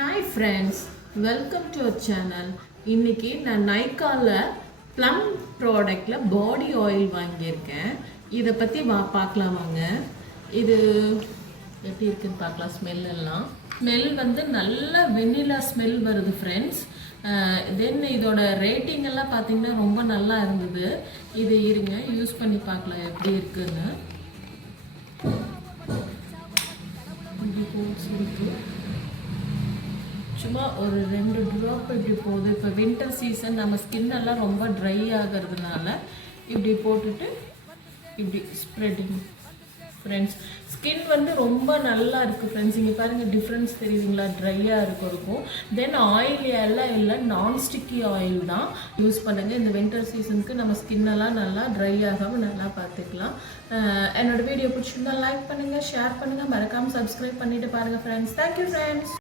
Hi friends, welcome to our channel. இன்றைக்கி நான் நைக்காவில் plum ப்ராடக்டில் பாடி oil வாங்கியிருக்கேன். இதை பற்றி பார்க்கலாமாங்க. இது எப்படி இருக்குன்னு பார்க்கலாம். ஸ்மெல் வந்து நல்ல வெண்ணிலா ஸ்மெல் வருது ஃப்ரெண்ட்ஸ். தென் இதோட ரேட்டிங் எல்லாம் பார்த்தீங்கன்னா ரொம்ப நல்லா இருந்தது. இது இருங்க யூஸ் பண்ணி பார்க்கலாம் எப்படி இருக்குன்னு. சும்மா ஒரு 2 ட்ராப் இப்படி போகுது. இப்போ வின்டர் சீசன், நம்ம ஸ்கின் எல்லாம் ரொம்ப ட்ரை ஆகிறதுனால இப்படி போட்டுட்டு இப்படி ஸ்ப்ரெட்டிங் ஃப்ரெண்ட்ஸ். ஸ்கின் வந்து ரொம்ப நல்லா இருக்குது ஃப்ரெண்ட்ஸ். இங்கே பாருங்கள், டிஃப்ரென்ஸ் தெரியுதுங்களா? ட்ரையாக இருக்கும். தென் ஆயில் எல்லாம் இல்லை, நான்ஸ்டிக்கி ஆயில் தான் யூஸ் பண்ணுங்கள். இந்த வின்டர் சீசனுக்கு நம்ம ஸ்கின்னெல்லாம் நல்லா ட்ரை ஆகாமல் நல்லா பார்த்துக்கலாம். என்னோடய வீடியோ பிடிச்சிருந்தா லைக் பண்ணுங்கள், ஷேர் பண்ணுங்கள், மறக்காமல் சப்ஸ்கிரைப் பண்ணிவிட்டு பாருங்கள் ஃப்ரெண்ட்ஸ். Thank you friends.